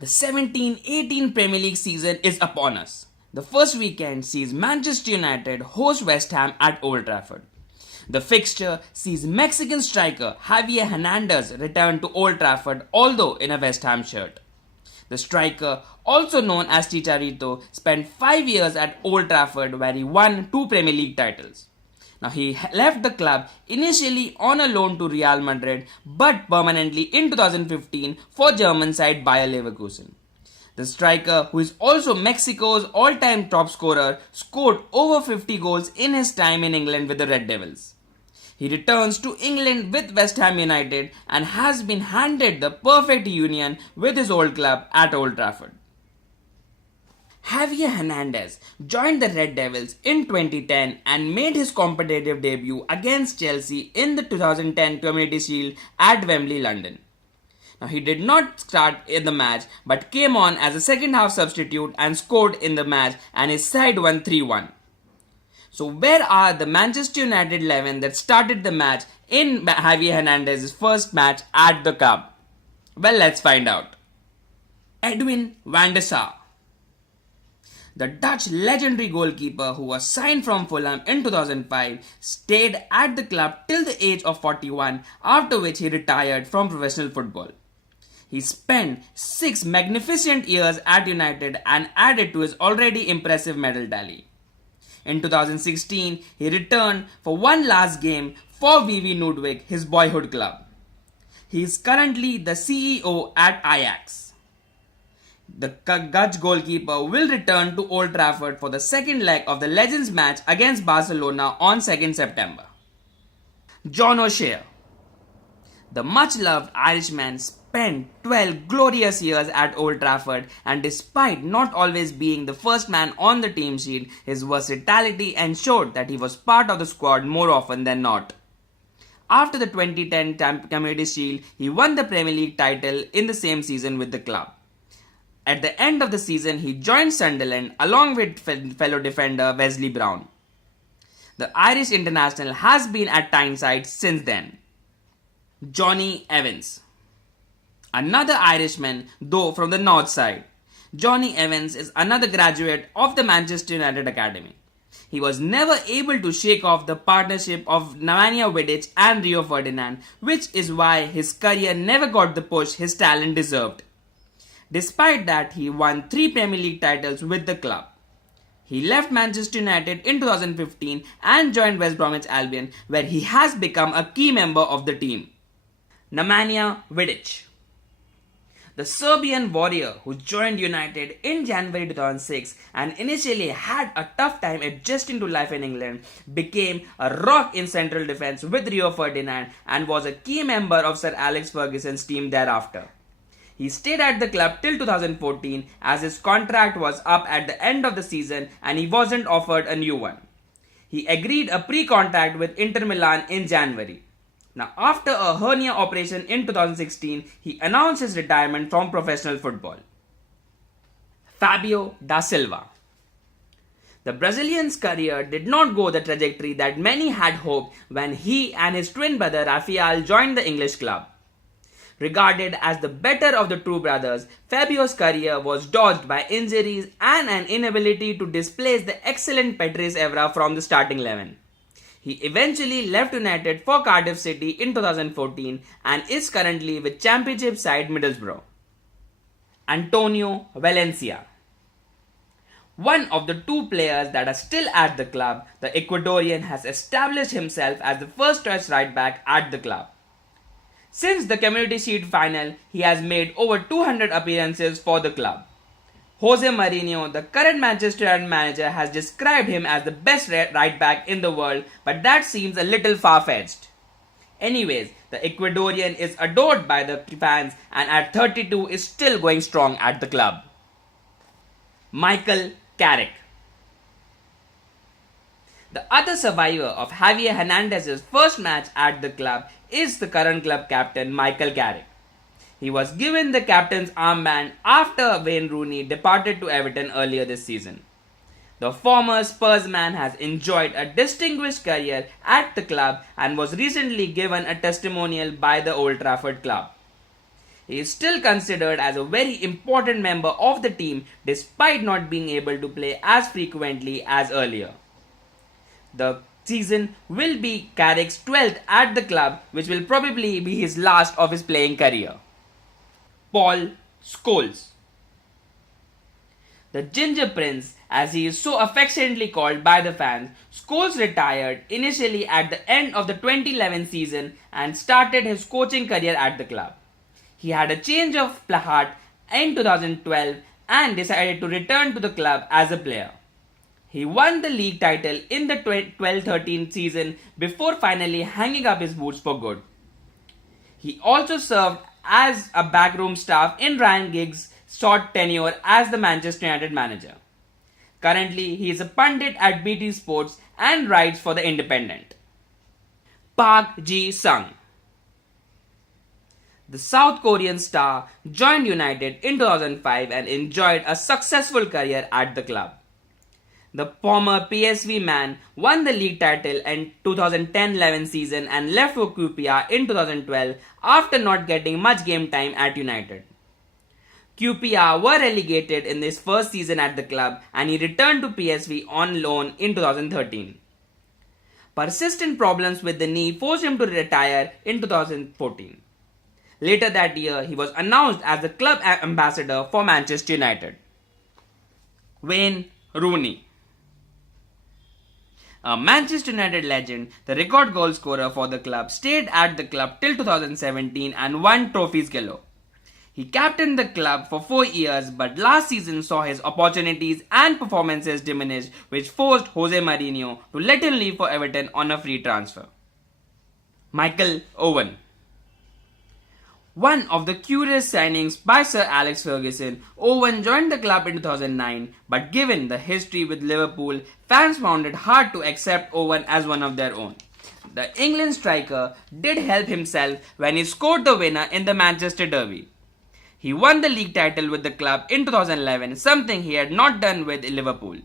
The 17-18 Premier League season is upon us. The first weekend sees Manchester United host West Ham at Old Trafford. The fixture sees Mexican striker Javier Hernandez return to Old Trafford, although in a West Ham shirt. The striker, also known as Chicharito, spent 5 years at Old Trafford where he won 2 Premier League titles. Now he left the club initially on a loan to Real Madrid but permanently in 2015 for German side Bayer Leverkusen. The striker, who is also Mexico's all-time top scorer, scored over 50 goals in his time in England with the Red Devils. He returns to England with West Ham United and has been handed the perfect union with his old club at Old Trafford. Javier Hernandez joined the Red Devils in 2010 and made his competitive debut against Chelsea in the 2010 Community Shield at Wembley, London. Now he did not start in the match but came on as a second half substitute and scored in the match, and his side won 3-1. So where are the Manchester United 11 that started the match in Javier Hernandez's first match at the club? Well, let's find out. Edwin van der Sar. The Dutch legendary goalkeeper, who was signed from Fulham in 2005, stayed at the club till the age of 41, after which he retired from professional football. He spent 6 magnificent years at United and added to his already impressive medal tally. In 2016, he returned for one last game for VV Nudwig, his boyhood club. He is currently the CEO at Ajax. The Dutch goalkeeper will return to Old Trafford for the second leg of the Legends match against Barcelona on 2nd September. John OShea. The much-loved Irishman spent 12 glorious years at Old Trafford, and despite not always being the first man on the team sheet, his versatility ensured that he was part of the squad more often than not. After the 2010 Community Shield, he won the Premier League title in the same season with the club. At the end of the season, he joined Sunderland along with fellow defender Wesley Brown. The Irish international has been at Tyneside since then. Jonny Evans. Another Irishman, though from the north side. Jonny Evans is another graduate of the Manchester United Academy. He was never able to shake off the partnership of Nemanja Vidic and Rio Ferdinand, which is why his career never got the push his talent deserved. Despite that, he won 3 Premier League titles with the club. He left Manchester United in 2015 and joined West Bromwich Albion, where he has become a key member of the team. Nemanja Vidic. The Serbian warrior, who joined United in January 2006 and initially had a tough time adjusting to life in England, became a rock in central defence with Rio Ferdinand and was a key member of Sir Alex Ferguson's team thereafter. He stayed at the club till 2014 as his contract was up at the end of the season and he wasn't offered a new one. He agreed a pre-contract with Inter Milan in January. Now, after a hernia operation in 2016, he announced his retirement from professional football. Fabio da Silva. The Brazilian's career did not go the trajectory that many had hoped when he and his twin brother Rafael joined the English club. Regarded as the better of the two brothers, Fabio's career was dogged by injuries and an inability to displace the excellent Patrice Evra from the starting 11. He eventually left United for Cardiff City in 2014 and is currently with Championship side Middlesbrough. Antonio Valencia. One of the 2 players that are still at the club, the Ecuadorian has established himself as the first choice right back at the club. Since the Community Shield final, he has made over 200 appearances for the club. Jose Mourinho, the current Manchester United manager, has described him as the best right back in the world, but that seems a little far-fetched. Anyways, the Ecuadorian is adored by the fans and at 32 is still going strong at the club. Michael Carrick. The other survivor of Javier Hernandez's first match at the club is the current club captain Michael Carrick. He was given the captain's armband after Wayne Rooney departed to Everton earlier this season. The former Spurs man has enjoyed a distinguished career at the club and was recently given a testimonial by the Old Trafford club. He is still considered as a very important member of the team despite not being able to play as frequently as earlier. The season will be Carrick's 12th at the club, which will probably be his last of his playing career. Paul Scholes. The Ginger Prince, as he is so affectionately called by the fans, Scholes retired initially at the end of the 2011 season and started his coaching career at the club. He had a change of heart in 2012 and decided to return to the club as a player. He won the league title in the 12-13 season before finally hanging up his boots for good. He also served as a backroom staff in Ryan Giggs' short tenure as the Manchester United manager. Currently, he is a pundit at BT Sports and writes for The Independent. Park Ji-sung. The South Korean star joined United in 2005 and enjoyed a successful career at the club. The former PSV man won the league title in 2010-11 season and left for QPR in 2012 after not getting much game time at United. QPR were relegated in his first season at the club and he returned to PSV on loan in 2013. Persistent problems with the knee forced him to retire in 2014. Later that year, he was announced as the club ambassador for Manchester United. Wayne Rooney. A Manchester United legend, the record goal scorer for the club, stayed at the club till 2017 and won trophies galore. He captained the club for 4 years, but last season saw his opportunities and performances diminish, which forced Jose Mourinho to let him leave for Everton on a free transfer. Michael Owen. One of the curious signings by Sir Alex Ferguson, Owen joined the club in 2009, but given the history with Liverpool, fans found it hard to accept Owen as one of their own. The England striker did help himself when he scored the winner in the Manchester Derby. He won the league title with the club in 2011, something he had not done with Liverpool.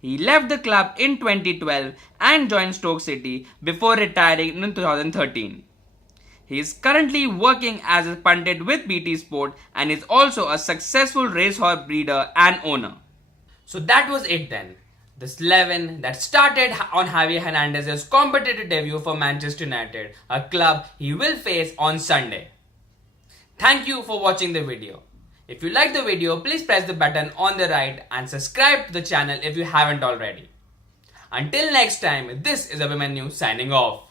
He left the club in 2012 and joined Stoke City before retiring in 2013. He is currently working as a pundit with BT Sport and is also a successful racehorse breeder and owner. So that was it then. This 11 that started on Javier Hernandez's competitive debut for Manchester United, a club he will face on Sunday. Thank you for watching the video. If you like the video, please press the button on the right and subscribe to the channel if you haven't already. Until next time, this is Abhimanyu signing off.